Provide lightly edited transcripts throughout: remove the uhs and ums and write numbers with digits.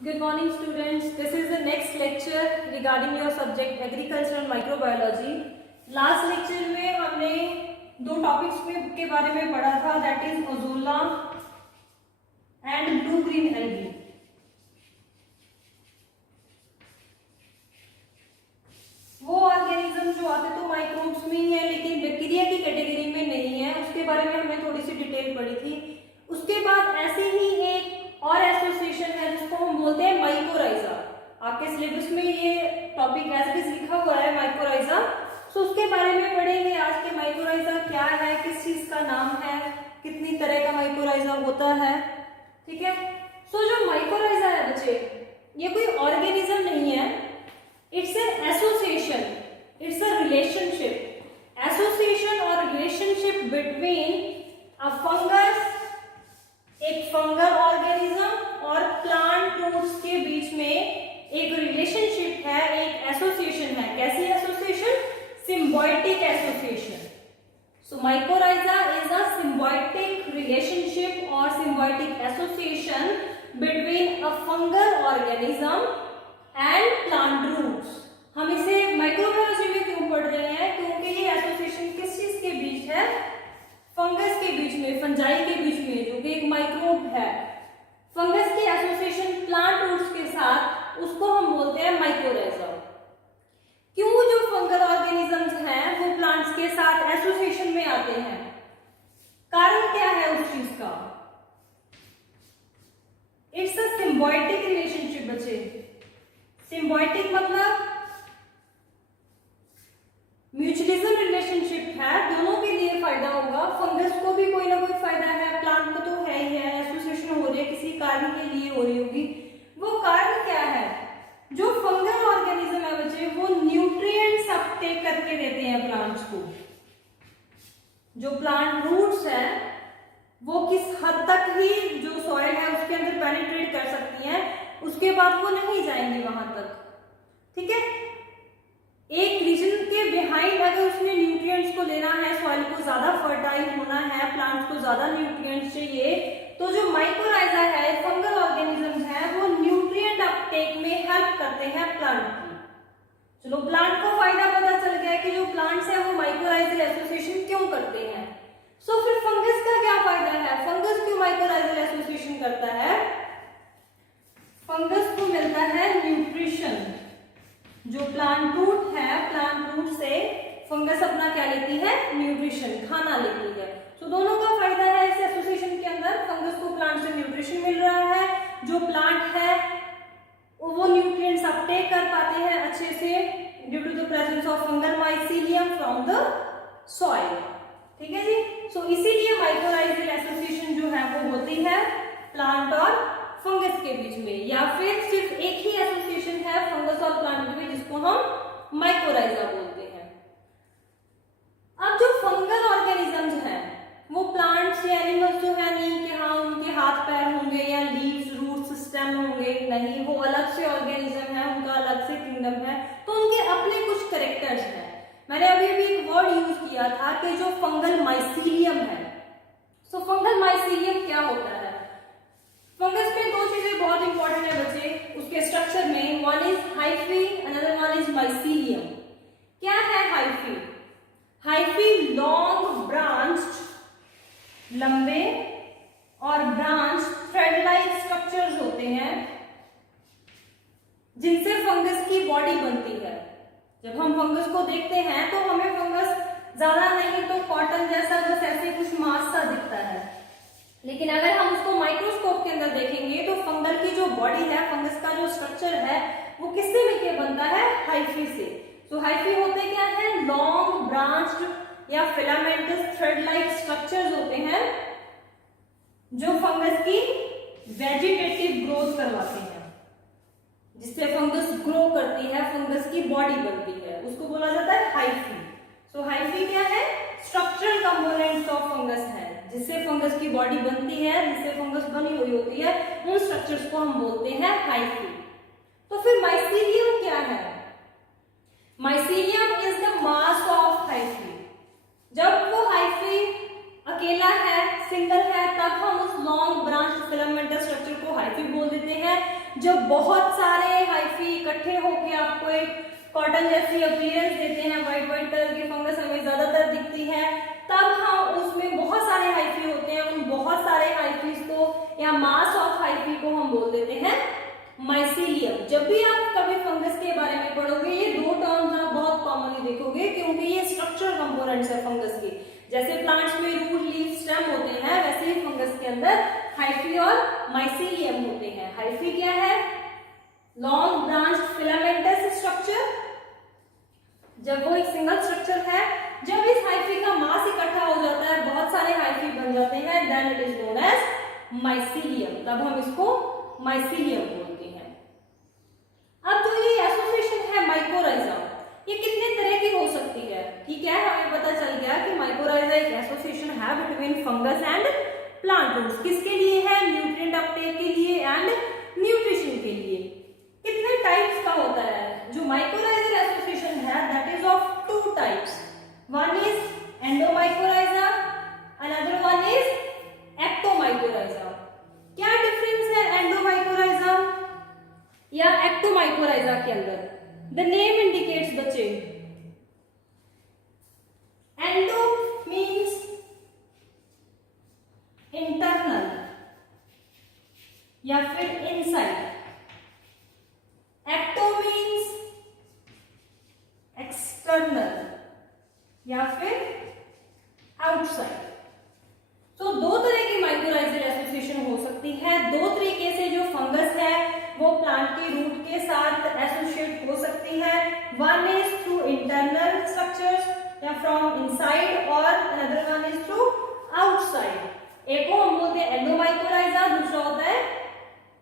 Good morning students. This is the next lecture regarding your subject agriculture and microbiology. Last lecture में हमने दो topics के बारे में पढ़ा था, that is ओजोला and blue green algae. वो ऑर्गेनिज्म जो आते तो माइक्रोब्स में ही है लेकिन बैक्टीरिया की कैटेगरी में नहीं है, उसके बारे में हमने थोड़ी सी डिटेल पढ़ी थी. उसके बाद ऐसे ही एक और एसोसिएशन है जिसको हम बोलते हैं माइकोराइजा. आपके सिलेबस में ये टॉपिक एज इट इज लिखा हुआ है माइकोराइजा. सो उसके बारे में पढ़ेंगे आज के माइकोराइजा क्या है, किस चीज का नाम है, कितनी तरह का माइकोराइजा होता है. ठीक है. सो जो माइकोराइजा है बच्चे, ये कोई ऑर्गेनिज्म नहीं है, it's an association, it's a relationship, association और रिलेशनशिप बिटवीन अ फंगस, एक फंगल ऑर्गेनिज्म और प्लांट रूट्स के बीच में एक रिलेशनशिप है, एक एसोसिएशन है. कैसी association? Symbiotic association. So mycorrhiza is a symbiotic relationship और symbiotic association between a fungal organism and plant roots. हम इसे माइक्रोबायोलॉजी में क्यों पढ़ रहे हैं? क्योंकि ये एसोसिएशन किस चीज के बीच है? फंगस के बीच में, फंजाई के बीच में, जो कि एक माइक्रोब है. फंगस की एसोसिएशन प्लांट रूट्स के साथ, उसको हम बोलते हैं माइकोराइजा. क्यों जो फंगल ऑर्गेनिजम्स हैं वो प्लांट्स के साथ एसोसिएशन में आते हैं? कारण क्या है उस चीज का? इट्स अ सिम्बायोटिक रिलेशनशिप बच्चे. सिम्बायोटिक मतलब म्यूचुअलिज्म रिलेशनशिप है, दोनों के लिए फायदा होगा. फंगस को भी कोई ना कोई फायदा है, प्लांट को तो है ही है. एसोसिएशन हो रही है किसी कारण के लिए हो रही होगी. वो कारण क्या है? जो फंगल ऑर्गेनिज्म है बच्चे, वो न्यूट्रिएंट्स अपटेक करके देते हैं प्लांट्स को. जो प्लांट रूट्स है वो किस हद तक ही जो सॉइल है उसके अंदर पेनिट्रेट कर सकती हैं, उसके बाद वो नहीं जाएंगी वहां तक. ठीक है. एक रीजन के बिहाइंड अगर उसने न्यूट्रिएंट्स को लेना है, सॉइल को ज्यादा फर्टाइल होना है, प्लांट्स को ज्यादा न्यूट्रिएंट्स चाहिए, तो जो माइकोराइजा है, फंगल ऑर्गेनिजम्स है, वो न्यूट्रिएंट अपटेक में हेल्प करते हैं प्लांट की. चलो, प्लांट को फायदा पता चल गया कि जो प्लांट्स है वो माइकोराइजल एसोसिएशन क्यों करते हैं. सो फिर फंगस का क्या फायदा है? फंगस क्यों माइकोराइजल एसोसिएशन करता है? फंगस को मिलता है न्यूट्रिशन. जो प्लांट रूट है, प्लांट रूट से फंगस अपना क्या लेती है? न्यूट्रिशन, खाना लेती है. तो दोनों का फायदा है इस एसोसिएशन के अंदर. फंगस को प्लांट से न्यूट्रिशन मिल रहा है, जो प्लांट है वो न्यूट्रिएंट्स अपटेक कर पाते हैं अच्छे से due to the presence of fungal mycelium from the soil. ठीक है जी. सो इसीलिए माइकोराइजल एसोसिएशन जो है वो होती है प्लांट और फंगस के बीच में, या फिर सिर्फ एक ही एसोसिएशन है फंगस और प्लांट के बीच जिसको हम माइकोराइजा बोलते हैं. अब जो फंगल ऑर्गेनिजम्स हैं वो प्लांट्स या एनिमल्स तो है नहीं कि हाँ उनके हाथ पैर होंगे या लीव्स, रूट्स, स्टेम होंगे. नहीं, वो अलग से ऑर्गेनिज्म है, उनका अलग से किंगडम है, तो उनके अपने कुछ कैरेक्टर्स हैं. मैंने अभी भी एक वर्ड यूज किया था कि जो फंगल माइसीलियम है. सो फंगल माइसीलियम क्या होता है? फंगस में दो चीजें बहुत इंपॉर्टेंट है बच्चे उसके स्ट्रक्चर में. One is hyphae, another one is mycelium. क्या है हाइफी? हाइफी लॉन्ग ब्रांच्ड, लंबे और ब्रांच थ्रेड लाइक स्ट्रक्चर्स होते हैं जिनसे फंगस की बॉडी बनती है. जब हम फंगस को देखते हैं तो हमें फंगस ज्यादा नहीं तो कॉटन जैसा बस ऐसे कुछ मास सा दिखता है, लेकिन अगर हम उसको माइक्रोस्कोप के अंदर देखेंगे तो फंगल की जो बॉडी है, फंगस का जो स्ट्रक्चर है, वो किससे मिलकर बनता है? हाइफी से. तो हाइफी होते क्या है? लॉन्ग ब्रांच्ड या फिलामेंटस थ्रेड लाइक स्ट्रक्चर्स होते हैं जो फंगस की वेजिटेटिव ग्रोथ करवाते हैं, जिससे फंगस ग्रो करती है, फंगस की बॉडी बनती है, उसको बोला जाता है हाइफी. सो हाइफी क्या है? स्ट्रक्चरल कंपोनेंट्स ऑफ फंगस है, जिससे फंगस की बॉडी बनती है, जिससे फंगस बनी हुई होती है, उन स्ट्रक्चर्स को हम बोलते हैं हाइफी. तो फिर माइसीलियम क्या है? Mycelium is the mass of hyphae. जब वो हाइफी अकेला है, सिंगल है, तब हम उस लॉन्ग ब्रांच फिलामेंटल स्ट्रक्चर को हाइफी बोल देते हैं. जब बहुत सारे हाइफी इकट्ठे होकर आपको एक कॉटन जैसी अपीयरेंस देते हैं, व्हाइट व्हाइट कलर की फंगस हमें ज्यादातर दिखती है, तब हम उसमें बहुत सारे हाइफी होते हैं, उन बहुत सारे हाइफीज को या मास ऑफ हाइफी को हम बोल देते हैं माइसीलियम। जब भी आप कभी फंगस के बारे में पढ़ोगे ये दो टर्म्स आप बहुत कॉमनली देखोगे, क्योंकि ये स्ट्रक्चरल कंपोनेंट्स है फंगस के। जैसे प्लांट्स में रूट, लीफ, स्टेम होते हैं, वैसे ही फंगस के अंदर हाइफी और माइसीलियम होते हैं। हाइफी क्या है? Long branched filamentous structure. जब वो एक सिंगल स्ट्रक्चर है, जब इस हाइफी का मास इकट्ठा हो जाता है, बहुत सारे हाइफी बन जाते हैं, then it is known as mycelium. तब हम इसको माइसीलियम बोलते हैं। अब जो ये एसोसिएशन है माइकोराइजा, ये कितने तरह की हो सकती है? ठीक है, हमें पता चल गया कि माइकोराइजा एक एसोसिएशन है between fungus and plant roots. किसके लिए है? न्यूट्रिएंट अपटेक के लिए एंड न्यूट्रिशन के लिए। कितने टाइप्स का होता है जो माइकोराइजल एसोसिएशन है? That is of two types. One is endomycorrhiza, another one is ectomycorrhiza. क्या डिफरेंस है एंडोमाइकोराइजा या एक्टोमाइकोराइजा के अंदर? द नेम इंडिकेट्स बच्चे। एंडो मीन्स इंटरनल या फिर इनसाइड, एक्टो मीन्स एक्सटर्नल या फिर आउटसाइड। तो दो तरह की माइकोराइजल एसोसिएशन हो सकती है। दो तरीके से जो फंगस है वो प्लांट के रूट के साथ एसोसिएट हो सकती है। One is through internal structures या फ्रॉम इनसाइड, और another one is through outside. एक को हम बोलते हैं एंडोमाइकोराइजा, दूसरा होता है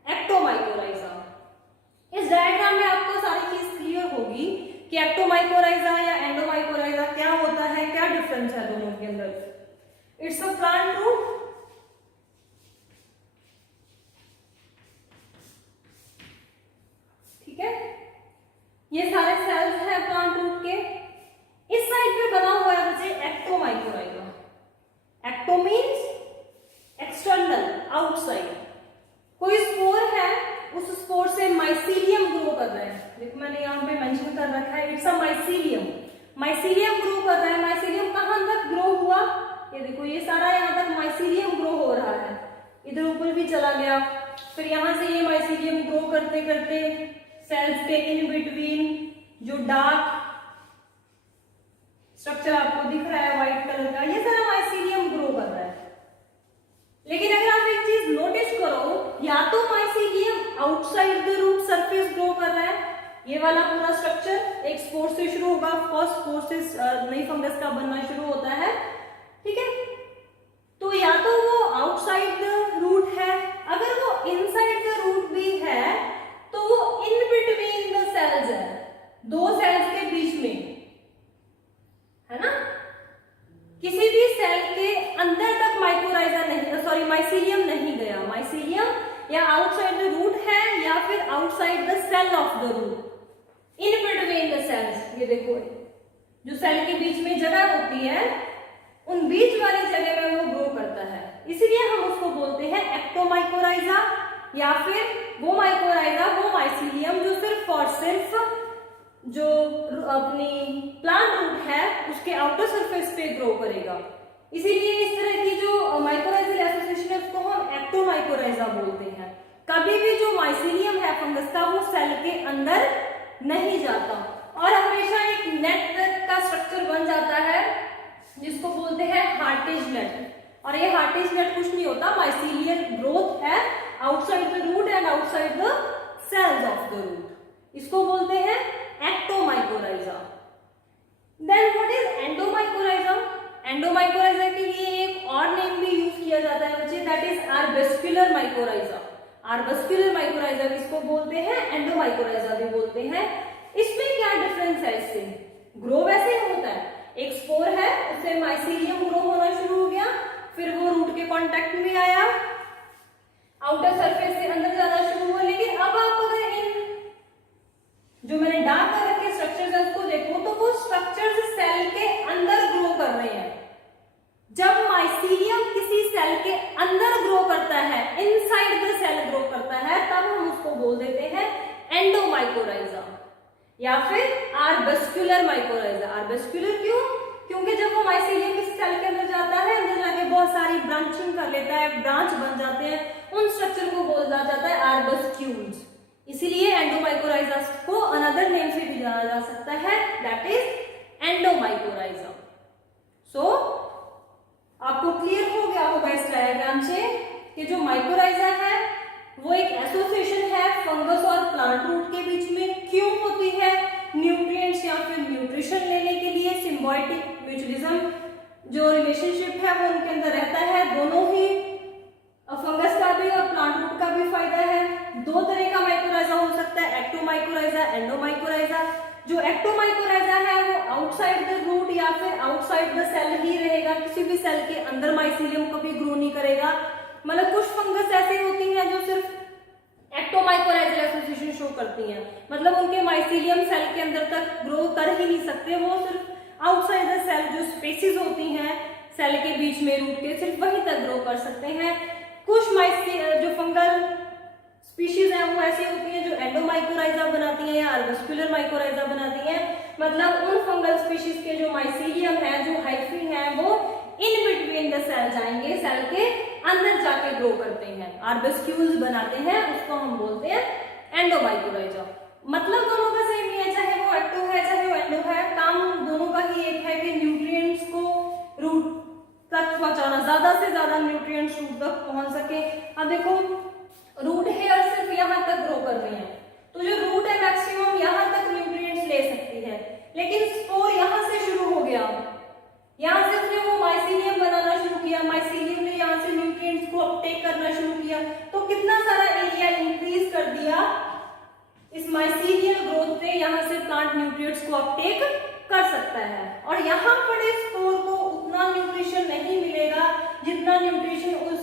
एक्टोमाइकोराइजा। इस डायग्राम में आपको सारी चीज क्लियर होगी कि एक्टोमाइकोराइजा या एंडोमाइकोराइजा क्या होता है, क्या डिफरेंस है दोनों के अंदर। इट्स अ प्लांट रूट, ठीक है। ये सारे सेल्स हैं प्लांट रूट के। इस साइड पे बना हुआ है बच्चे ectomycorrhiza. Ecto means external, outside. कोई स्पोर है, उस स्पोर से माइसीलियम ग्रो कर रहा है। देखो मैंने यहाँ पे मेंशन कर रखा है, it's a mycelium. Mycelium grow कर रहा है। माइसीलियम कहां तक ग्रो हुआ? ये देखो, ये सारा यहाँ तक माइसीलियम ग्रो हो रहा है। इधर ऊपर भी चला गया, फिर यहाँ से ये माइसीलियम ग्रो करते करते सेल्स के इन बिटवीन जो डार्क स्ट्रक्चर आपको दिख रहा है व्हाइट कलर का, ये सारा माइसीलियम ग्रो कर रहा है। लेकिन अगर आप एक चीज नोटिस करो, या तो mycelium outside the root surface grow कर रहा है, ये वाला पूरा स्ट्रक्चर एक स्पोर से शुरू होगा, फर्स्ट स्पोर से नई फंगस का बनना शुरू होता है, ठीक है। तो या तो वो आउटसाइड द रूट है, अगर वो इनसाइड द रूट भी है तो वो इन बिटवीन द सेल्स है, दो सेल्स के बीच में, है ना। किसी भी सेल के अंदर तक माइकोराइजा नहीं, सॉरी माइसीलियम नहीं गया। माइसीलियम या आउटसाइड द रूट है या फिर outside the cell of the root, in between the cells. ये देखो, जो सेल के बीच में जगह होती है, उन बीच वाली जगह में वो ग्रो करता है, इसलिए हम उसको बोलते हैं एक्टोमाइकोराइजा। या फिर वो माइकोराइजा, वो माइसीलियम जो सिर्फ और सिर्फ जो अपनी प्लांट रूट है उसके आउटर सरफेस पे ग्रो करेगा। इसीलिए इस तरह की जो माइकोराइजल एसोसिएशन है उसको हम एक्टोमाइकोराइजा बोलते हैं। कभी भी जो माइसीलियम है फंगस का, वो सेल के अंदर नहीं जाता और हमेशा एक नेटवर्क का स्ट्रक्चर बन जाता है जिसको बोलते हैं हार्टेज नेट। और ये हार्टेज नेट कुछ नहीं होता, माइसीलियल ग्रोथ है outside the root and outside the cells of the root. इसको बोलते हैं ectomycorrhiza. Then what is endomycorrhiza? Endomycorrhiza के लिए एक और नेम भी यूज किया जाता है बच्चे, दैट इज आर्बस्क्युलर माइकोराइजा। आर्बस्क्युलर माइकोराइजा किसको बोलते हैं? एंडोमाइकोराइजा भी बोलते हैं। इसमें क्या डिफरेंस है? इससे ग्रो वैसे होता है, एक स्पोर है, उससे माइसीलियम ग्रो होना शुरू हो गया, फिर वो रूट के कांटेक्ट में आया, आउटर सरफेस से अंदर जाना शुरू हुआ। लेकिन अब आप अगर इन जो मैंने डार्क कलर के स्ट्रक्चर्स है उसको देखो तो वो स्ट्रक्चर्स सेल के अंदर ग्रो कर रहे हैं। जब माइसीलियम किसी सेल के अंदर ग्रो करता है, इनसाइड द सेल ग्रो करता है, तब हम उसको बोल देते माइकोराइजा या फिर आर्बस्कुलर माइकोराइजा। आर्बस्कुलर क्यों? क्योंकि जब वो माइसीलियम किसी सेल के अंदर जाता है, अंदर जाके बहुत सारी ब्रांचिंग कर लेता है, ब्रांच बन जाते हैं, उन स्ट्रक्चर को बोला जाता है आर्बस्क्यूल्स। इसीलिए एंडोमाइकोराइजा को अनदर नेम से भी जाना जा सकता है, दैट इज एंडोमाइकोराइजा। सो आपको क्लियर हो गया होगा इस डायग्राम से कि जो माइकोराइजा है वो एक एसोसिएशन है फंगस और प्लांट रूट के बीच में। क्यों होती है? न्यूट्रिएंट्स या फिर न्यूट्रिशन लेने के लिए सिम्बायोटिक म्यूचुअलिज्म जो रिलेशनशिप है वो उनके अंदर रहता है। दोनों ही फंगस का भी और प्लांट रूट का भी फायदा है। दो तरह का माइकोराइजा हो सकता है, एक्टोमाइकोराइजा, एंडोमाइकोराइजा। जो एक्टोमाइकोराइजा है वो आउटसाइड द रूट या फिर आउटसाइड द सेल ही रहेगा, किसी भी सेल के अंदर माइसीलियम कभी ग्रो नहीं करेगा। मतलब कुछ फंगस ऐसी होती हैं जो सिर्फ एक्टोमाइकोराइजल एसोसिएशन शो करती हैं, मतलब उनके माइसीलियम सेल के अंदर तक ग्रो कर ही नहीं सकते, वो सिर्फ आउटसाइड द सेल जो स्पेसिस होती हैं सेल के बीच में रूट के, सिर्फ वहीं तक ग्रो कर सकते हैं। कुछ जो फंगल स्पीशीज हैं वो ऐसी होती हैं जो एंडोमाइकोराइजा बनाती हैं या आर्बस्कुलर माइकोराइजा बनाती हैं, मतलब उन फंगल स्पीशीज के जो माइसीलियम है, जो हाइफी है, वो इन बिटवीन द सेल जाएंगे, सेल के अंदर जाके ग्रो करते हैं, आर्बस्क्यूल्स बनाते हैं, उसको हम बोलते हैं एंडोमाइकोराइजा। मतलब दोनों का सेम ही है, चाहे वो एक्टो है चाहे वो एंडो है, काम दोनों का ही एक है कि न्यूट्रिएंट्स को रूट तक पहुंचाना, ज्यादा से ज्यादा न्यूट्रिएंट्स रूट तक पहुंच सके। अब देखो रूट हेयर सिर्फ यहाँ तक ग्रो कर रहे हैं, तो जो रूट है मैक्सिमम यहाँ तक न्यूट्रिएंट्स ले सकती है, लेकिन स्पोर यहाँ से शुरू हो गया, यहाँ से उसने वो माइसीलियम बनाना शुरू किया, माइसीलियम ने यहाँ से न्यूट्रिएंट्स को अपटेक करना शुरू किया, तो कितना सारा एरिया इंक्रीज कर दिया इस माइसीलियल ग्रोथ ने, यहाँ से प्लांट न्यूट्रिएंट्स को अपटेक कर सकता है। और यहाँ पर स्पोर को उतना न्यूट्रिशन नहीं मिलेगा जितना न्यूट्रिशन उस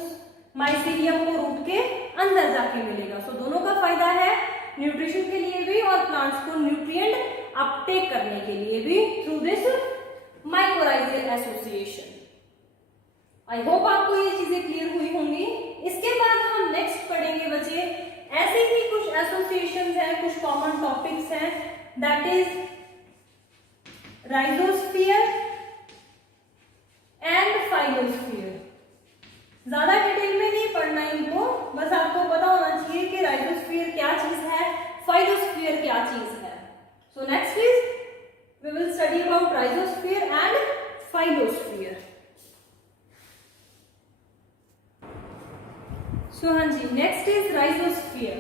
माइसीलियम को रूट के अंदर जाके मिलेगा। सो दोनों का फायदा है, न्यूट्रिशन के लिए भी और प्लांट्स को न्यूट्रिएंट अपटेक करने के लिए भी through this mycorrhizal association. I hope आपको ये चीजें क्लियर हुई होंगी। इसके बाद हम नेक्स्ट पढ़ेंगे बच्चे, ऐसे ही कुछ एसोसिएशंस हैं, कुछ कॉमन टॉपिक्स हैं, दैट इज राइजोस्फीयर एंड फाइलोस्फीयर। ज्यादा डिटेल में नहीं पढ़ना इनको, बस आपको पता होना चाहिए कि राइजोस्फीयर क्या चीज है, फाइलोस्फीयर क्या चीज है। So next is we will study about rhizosphere and phylosphere. So हाँ जी, next is rhizosphere.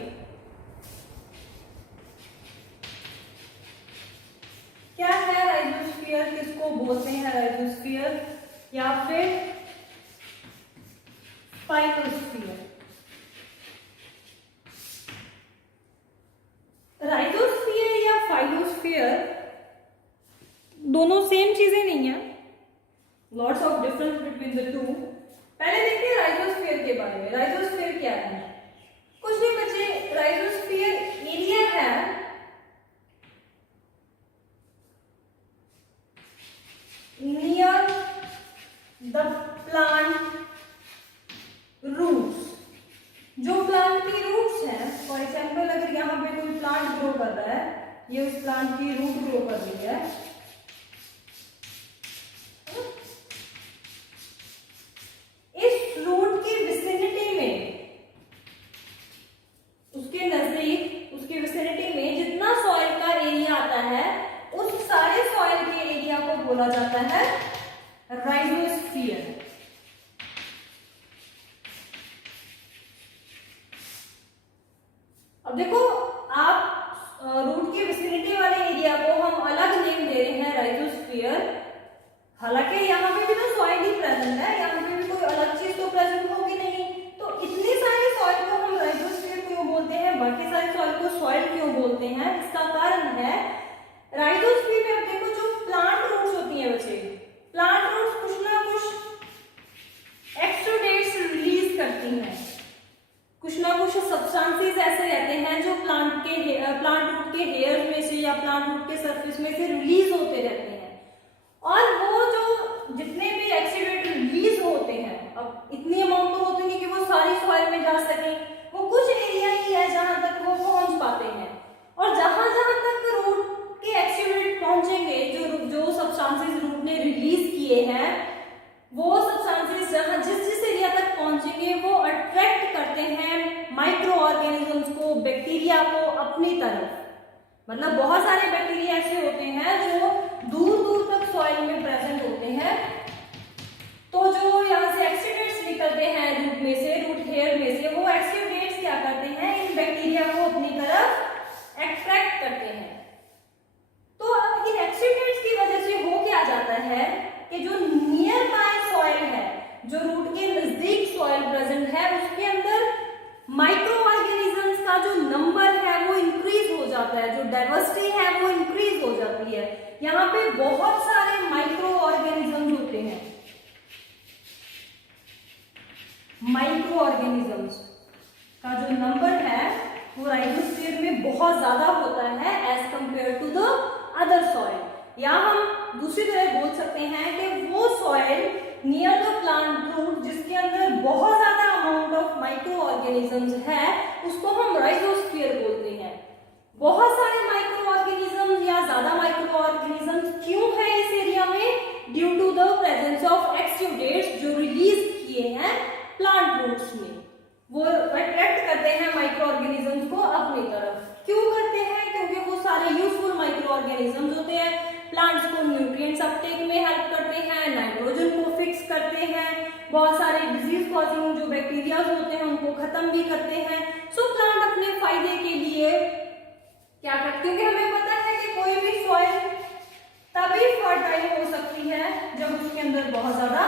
क्या है rhizosphere, किसको बोलते हैं rhizosphere या फिर phylosphere? rhizosphere या phylosphere दोनों सेम चीजें नहीं है, lots of difference between the two. पहले देखते हैं राइजोस्फीयर के बारे में। राइजोस्फीयर क्या है? कुछ नहीं बच्चे, राइजोस्फीयर एरिया है नियर द प्लांट रूट्स। जो प्लांट की रूट्स हैं, फॉर एग्जाम्पल अगर यहाँ पे कोई प्लांट ग्रो कर रहा है, ये उस प्लांट की रूट ग्रो कर रही है, बोला जाता है राइजोस्फीयर। अब देखो आप रूट के विसिनिटी वाले एरिया को हम अलग नेम दे रहे हैं राइजोस्फीयर, हालांकि यहाँ पे भी तो सॉइल ही प्रेजेंट है, यहाँ पे भी कोई अलग चीज तो प्रेजेंट होगी नहीं, तो इतनी सारी सॉइल को हम राइजोस्फीयर क्यों बोलते हैं, बाकी सारी सॉइल को सॉइल क्यों बोलते हैं? इसका कारण है राइजोस्फीयर में अब देखो जो प्लांट रूट्स होती हैं बच्चे, प्लांट रूट्स कुछ ना कुछ एक्सुडेट्स रिलीज करती हैं, कुछ ना कुछ सब्सटेंसेस ऐसे रहते हैं जो प्लांट रूट के हेयर में से या प्लांट रूट के सरफेस में से रिलीज होते रहते हैं, और वो जो जितने भी एक्सुडेट रिलीज होते हैं, अब इतनी अमाउंट तो होती नहीं कि वो सारी सॉइल में जा सके, वो कुछ एरिया ही है जहां तक वो पहुंच पाते हैं, और जहां अपनी तरफ। मतलब बहुत सारे बैक्टीरिया ऐसे होते हैं जो दूर दूर तक सॉइल में प्रेजेंट होते हैं, तो जो यहाँ से एक्सुडेट्स निकलते हैं रूट में से, रूट हेयर में से, वो एक्सुडेट्स क्या करते हैं, इन बैक्टीरिया को अपनी तरफ अट्रैक्ट करते हैं। तो अब इन एक्सुडेट्स की वजह से हो क्या जाता है कि जो नियर बाय सॉइल है, जो रूट के नजदीक सॉइल प्रेजेंट है, उसके अंदर माइक्रो ऑर्गेनिजम्स का जो नंबर है वो इंक्रीज हो जाता है, जो डाइवर्सिटी है वो इंक्रीज हो जाती है। यहाँ पे बहुत सारे माइक्रो ऑर्गेनिजम्स होते हैं। माइक्रो ऑर्गेनिजम्स का जो नंबर है वो राइजोस्फीयर में बहुत ज्यादा होता है as compare to the other soil. या हम दूसरी तरह बोल सकते हैं कि वो soil near the plant root जिसके अंदर बहुत ज्यादा अमाउंट ऑफ माइक्रो ऑर्गेनिजम्स है, उसको हम राइजोस्फीयर बोलते हैं। बहुत सारे माइक्रो ऑर्गेनिजम्स या ज्यादा माइक्रो ऑर्गेनिजम्स क्यों है इस एरिया में? Due to the presence of exudates जो रिलीज किए हैं प्लांट रूट्स में। वो अट्रैक्ट करते हैं माइक्रो ऑर्गेनिजम्स को अपनी तरफ। क्यों करते हैं? क्योंकि वो सारे यूजफुल माइक्रो ऑर्गेनिजम्स होते हैं, प्लांट्स को न्यूट्रिएंट्स अपटेक में हेल्प करते हैं, नाइट्रोजन को फिक्स करते हैं, बहुत सारे डिजीज कॉजिंग जो बैक्टीरिया होते हैं उनको खत्म भी करते हैं। सो प्लांट अपने फायदे के लिए क्या करते हैं? क्योंकि हमें पता है कि कोई भी सॉइल तभी फर्टाइल हो सकती है जब उसके अंदर बहुत ज्यादा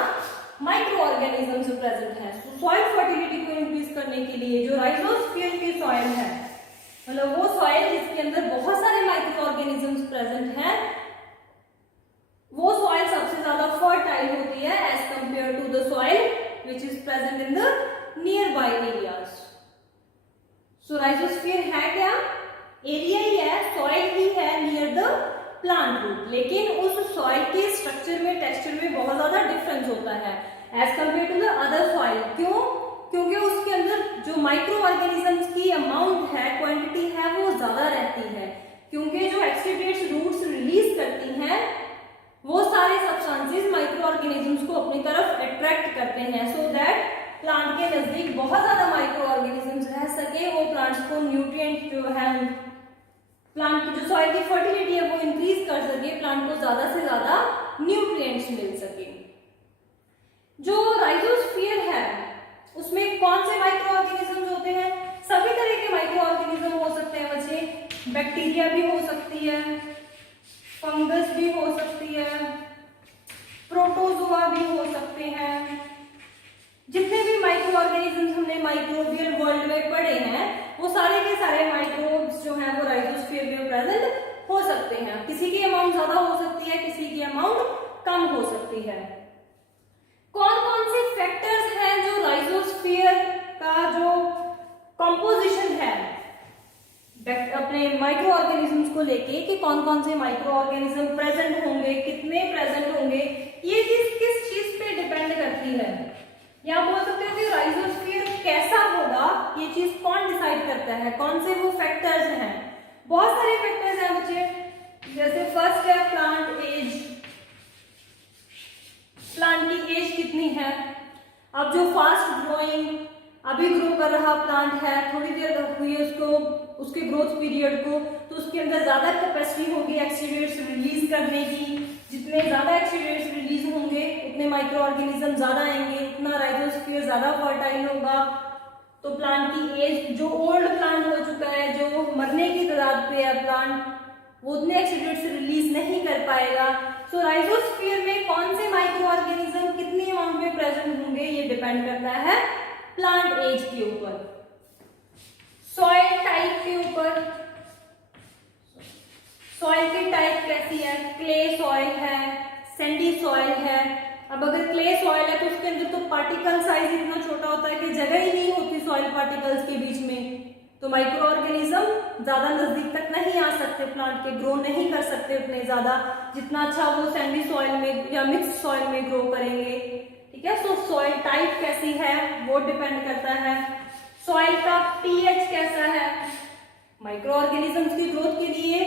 माइक्रो ऑर्गेनिजम्स प्रेजेंट है। सॉइल फर्टिलिटी को इंक्रीज करने के लिए जो राइजोस्फीयर की सॉइल है, मतलब वो सॉइल जिसके अंदर बहुत सारे माइक्रो ऑर्गेनिजम्स प्रेजेंट हैं, वो सॉइल सबसे ज्यादा फर्टाइल होती है as compare to the soil which is present in the nearby areas. So rhizosphere है क्या? एरिया ही है, सॉइल ही है नियर द प्लांट रूट, लेकिन उस सॉइल के स्ट्रक्चर में, टेक्सचर में बहुत ज्यादा डिफरेंस होता है as compare to the other soil. क्यों? क्योंकि उसके अंदर जो माइक्रो ऑर्गेनिजम्स की अमाउंट है, क्वांटिटी है, वो ज्यादा रहती है। क्योंकि जो एक्सुडेट्स रूट्स रिलीज करती हैं वो सारे सब्सटेंसेस माइक्रो ऑर्गेनिजम्स को अपनी तरफ अट्रैक्ट करते हैं, सो दैट प्लांट के नजदीक बहुत ज्यादा माइक्रो ऑर्गेनिजम्स रह सके, वो प्लांट्स को न्यूट्रिएंट जो है, प्लांट की जो सॉइल की फर्टिलिटी है वो इंक्रीज कर सके, प्लांट को ज्यादा से ज्यादा न्यूट्रिएंट्स मिल सके। जो राइजोस्फीयर है उसमें कौन से माइक्रो ऑर्गेनिजम्स होते हैं? सभी तरह के माइक्रो ऑर्गेनिज्म हो सकते हैं बच्चे। बैक्टीरिया भी हो सकती है, फंगस भी हो सकती है, प्रोटोजोआ भी हो सकते हैं। जितने भी माइक्रो ऑर्गेनिजम्स हमने माइक्रोबियल वर्ल्ड में पढ़े हैं वो सारे के सारे माइक्रोब्स जो हैं वो राइजोस्फीयर में प्रेजेंट हो सकते हैं। किसी की अमाउंट ज्यादा हो सकती है, किसी की अमाउंट कम हो सकती है। कौन कौन से फैक्टर्स हैं जो राइजोस्फीयर का जो कंपोजिशन है अपने माइक्रो ऑर्गेनिजम्स को लेके, कि कौन कौन से माइक्रो ऑर्गेनिज्म प्रेजेंट होंगे, कितने प्रेजेंट होंगे, ये चीज किस चीज पे डिपेंड करती है? या बोल सकते हो कि राइजोस्फीयर कैसा होगा, ये चीज कौन डिसाइड करता है? कौन से वो फैक्टर्स हैं? बहुत सारे फैक्टर्स हैं बच्चे। जैसे फर्स्ट है प्लांट एज, प्लांट की एज कितनी है। अब जो फास्ट ग्रोइंग अभी ग्रो कर रहा प्लांट है, थोड़ी देर हुई है उसके ग्रोथ पीरियड को, तो उसके अंदर ज्यादा कैपेसिटी होगी एक्सुडेट्स रिलीज करने की। जितने ज्यादा एक्सुडेट्स रिलीज होंगे उतने माइक्रो ऑर्गेनिज्म ज्यादा आएंगे, उतना राइजोस्फीयर ज्यादा फर्टाइल होगा। तो प्लांट की एज, जो ओल्ड प्लांट हो चुका है, जो मरने की कगार पे है प्लांट, वो उतने एक्सुडेट्स रिलीज नहीं कर पाएगा। सो राइजोस्फीयर में कौन से माइक्रो ऑर्गेनिज्म कितनी अमाउंट में प्रेजेंट होंगे ये डिपेंड करता है प्लांट एज के ऊपर, सॉइल टाइप के ऊपर। सॉइल की टाइप कैसी है? क्ले सॉइल है, सैंडी सॉइल है। अब अगर क्ले सॉइल है तो उसके अंदर तो पार्टिकल साइज इतना छोटा होता है कि जगह ही नहीं होती सॉइल पार्टिकल्स के बीच में, तो माइक्रो ऑर्गेनिज्म ज्यादा नजदीक तक नहीं आ सकते, प्लांट के ग्रो नहीं कर सकते उतने ज्यादा जितना अच्छा वो सैंडी सॉइल में या मिक्स सॉइल में ग्रो करेंगे। ठीक है, सो सॉइल टाइप कैसी है वो डिपेंड करता है। सॉइल का पीएच कैसा है? माइक्रो ऑर्गेनिजम्स की ग्रोथ के लिए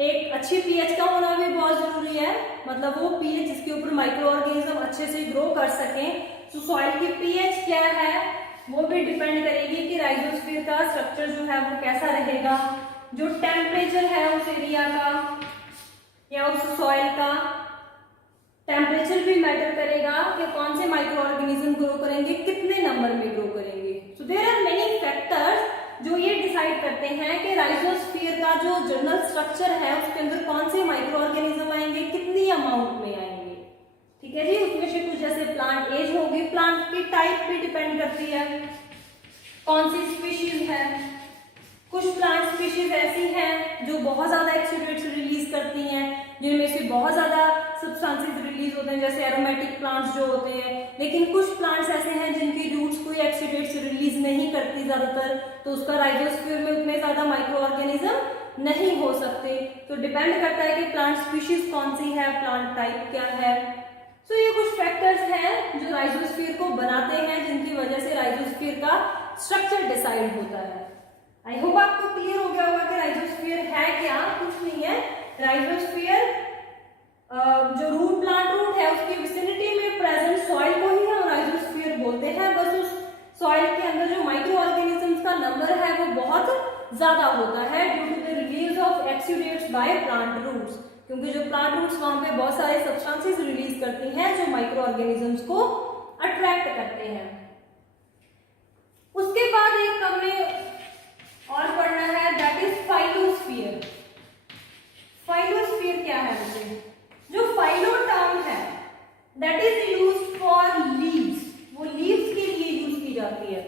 एक अच्छी पीएच का होना भी बहुत जरूरी है, मतलब वो पीएच जिसके ऊपर माइक्रो ऑर्गेनिज्म अच्छे से ग्रो कर सकें। तो सॉइल की पीएच क्या है वो भी डिपेंड करेगी कि राइजोस्फीयर का स्ट्रक्चर जो है वो कैसा रहेगा। जो टेम्परेचर है उस एरिया का या उस सॉइल का टेम्परेचर भी मैटर करेगा कि कौन से माइक्रो ऑर्गेनिज्म ग्रो करेंगे, कितने नंबर में ग्रो करेंगे। So there are many factors जो ये डिसाइड करते हैं कि राइजोस्फीयर का जो जनरल स्ट्रक्चर है उसके अंदर कौन से माइक्रो ऑर्गेनिज्म आएंगे, कितनी अमाउंट में आएंगे। ठीक है जी, उसमें से कुछ जैसे प्लांट एज होगी, प्लांट की टाइप पे डिपेंड करती है, कौन सी स्पीशीज है। कुछ प्लांट स्पीशीज ऐसी हैं जो बहुत ज्यादा एक्सुडेट्स रिलीज करती हैं, जिनमें से बहुत ज्यादा सब्सटेंसेस रिलीज होते हैं, जैसे एरोमेटिक प्लांट्स जो होते हैं। लेकिन कुछ प्लांट्स ऐसे हैं जिनकी रूट्स कोई एक्सुडेट्स रिलीज नहीं करती ज्यादातर, तो उसका राइजोस्फीयर में उतने ज्यादा माइक्रो ऑर्गेनिज्म नहीं हो सकते। तो डिपेंड करता है कि प्लांट स्पीशीज कौन सी है, प्लांट टाइप क्या है। सो ये कुछ फैक्टर्स हैं जो राइजोस्फीयर को बनाते हैं, जिनकी वजह से राइजोस्फीयर का स्ट्रक्चर डिसाइड होता है। आई होप आपको क्लियर हो गया होगा कि राइजोस्फीयर है क्या, कुछ नहीं है। राइजोस्फीयर जो रूट प्लांट रूट है उसकी विसिनिटी में प्रेजेंट सॉइल को ही हम राइजोस्फीयर बोलते हैं। बस उस सॉइल के अंदर जो माइक्रो ऑर्गेनिजम्स का नंबर है वो बहुत ज्यादा होता है due to the release of exudates by plant roots, क्योंकि जो प्लांट रूट्स वहां पे बहुत सारे सब्सटेंसेस रिलीज करती हैं जो माइक्रो ऑर्गेनिजम्स को अट्रैक्ट करते हैं। उसके बाद एक हमने और पढ़ना है, दैट इज फाइलोस्फीयर। फाइलोस्फीयर क्या है मुझे? जो फाइलो टर्म है that is used for leaves, वो लीव्स के लिए यूज की जाती है।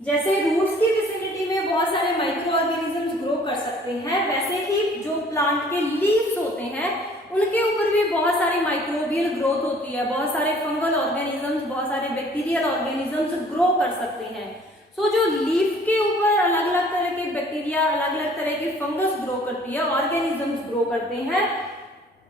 जैसे रूट्स की विसिनिटी में बहुत सारे माइक्रो ऑर्गेनिजम्स ग्रो कर सकते हैं, वैसे ही जो प्लांट के लीव्स होते हैं उनके ऊपर भी बहुत सारी माइक्रोबियल ग्रोथ होती है, बहुत सारे फंगल ऑर्गेनिजम्स, बहुत सारे बैक्टीरियल ऑर्गेनिजम्स ग्रो कर सकते हैं। सो जो लीफ के ऊपर अलग अलग तरह के बैक्टीरिया, अलग अलग तरह के फंगस ग्रो करती है, ऑर्गेनिजम्स ग्रो करते हैं,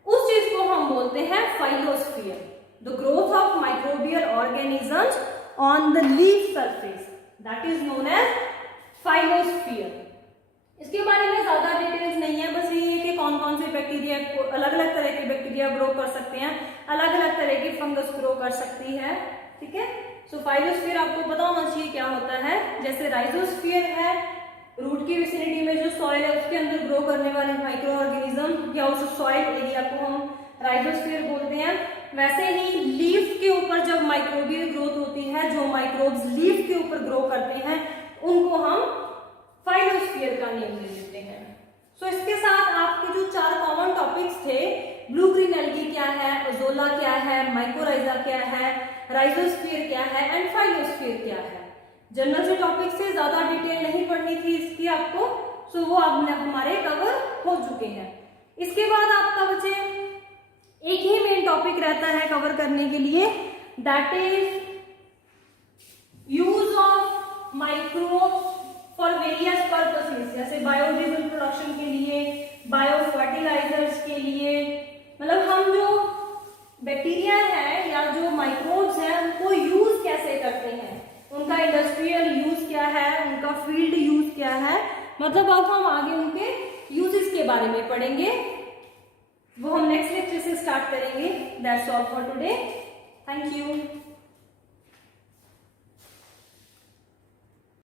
उस चीज को हम बोलते हैं phyllosphere, the growth of microbial organisms on the leaf surface, that is known as phyllosphere. इसके बारे में ज्यादा डिटेल्स नहीं है, बस ये है कि कौन कौन से बैक्टीरिया, अलग अलग तरह के बैक्टीरिया ग्रो कर सकते हैं, अलग अलग तरह की फंगस ग्रो कर सकती है। ठीक है, सो फाइलोस्फीयर आपको पता होना चाहिए क्या होता है। जैसे राइजोस्फीयर है, रूट की विसिनिटी में जो सॉइल है उसके अंदर ग्रो करने वाले माइक्रो ऑर्गेनिज्म या उस सॉइल एरिया को हम राइजोस्फीयर बोलते हैं। वैसे ही लीफ के ऊपर जब माइक्रोबियल ग्रोथ होती है, जो माइक्रोब्स लीफ के ऊपर ग्रो करते हैं, उनको हम फाइलोस्फीयर का नेम दे देते हैं। सो इसके साथ आपके जो 4 कॉमन टॉपिक्स थे, ब्लू ग्रीन एल्गी क्या है, ओजोला क्या है, माइकोराइजा क्या है, राइजोस्फीयर क्या है एंड फाइलोस्फीयर क्या है। जनरल से टॉपिक से ज्यादा डिटेल नहीं पढ़नी थी इसकी आपको, सो वो अब हमारे कवर हो चुके हैं। इसके बाद आपका बचे एक ही मेन टॉपिक रहता है कवर करने के लिए, that is use of microbes for various purposes, जैसे बायोडीजल प्रोडक्शन के लिए, बायो फर्टिलाइजर्स के लिए। मतलब हम जो बैक्टीरिया है या जो माइक्रोब्स हैं उनको यूज कैसे करते हैं, उनका इंडस्ट्रियल यूज क्या है, उनका फील्ड यूज क्या है, मतलब अब हम आगे उनके यूजेस के बारे में पढ़ेंगे, वो हम नेक्स्ट लेक्चर से स्टार्ट करेंगे। That's all for today, thank you.